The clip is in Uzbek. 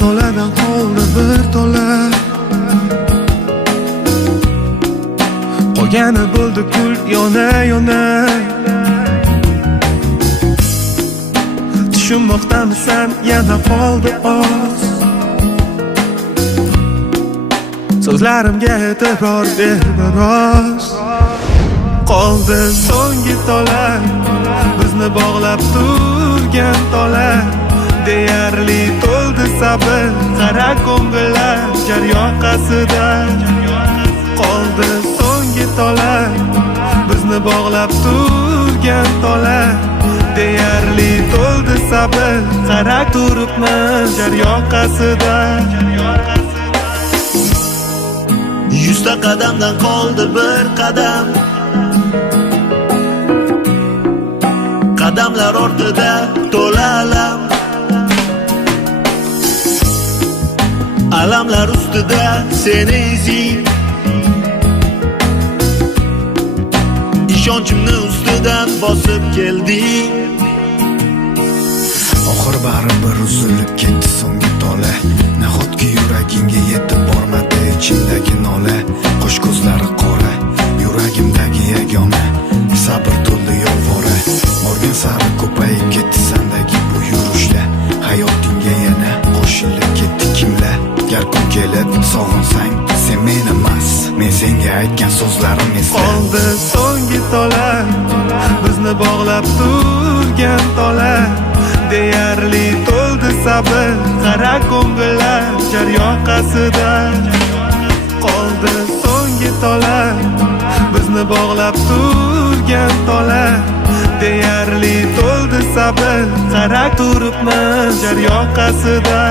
toladan qoldi bir tola. Qolgani bo'ldi kul yona tushunmoqdamisan yana qoldi oz. So'zlarimga e'tibor ber biroz. Qoldi so'nggi tola, bizni bog'lab turgan tola. Deyarli to'ldi sabr, qara ko'ngillar jar yoqasida. Qoldi so'nggi tola, bizni bog'lab turgan tola. Deyarli to'ldi sabr, qara turibmiz jar yoqasida. 100 ta qadamdan qoldi bir qadam. Qadamlar ortida to'la alam. Alamlar ustida seni izing. Ishonchimni ustidan bosib kelding. Oxir baribir uzilib ketdi so'nggi tola. Nahotki yuragimga yetib bormadi ichimdagi nola. Qo'sh ko'zlari qora, yuragimdagi yagona. Sabr to'ldi yolvora. Morgan sari ko'payib ketdi sendagi bu yurishlar. Hayotingga yana qo'shilib ketdi kimlar. Gar kun kelib sog'insang sen men emas, men senga aytgan so'zlarim esla. Qoldi so'nggi tola, bizni bog'lab turgan tola. Deyarli to'ldi sabr, qara ko'ngillar jar yoqasida. Qoldi so'nggi tola, bizni bog'lab turgan tola. Deyarli to'ldi sabr, qara turibmiz jar yoqasida.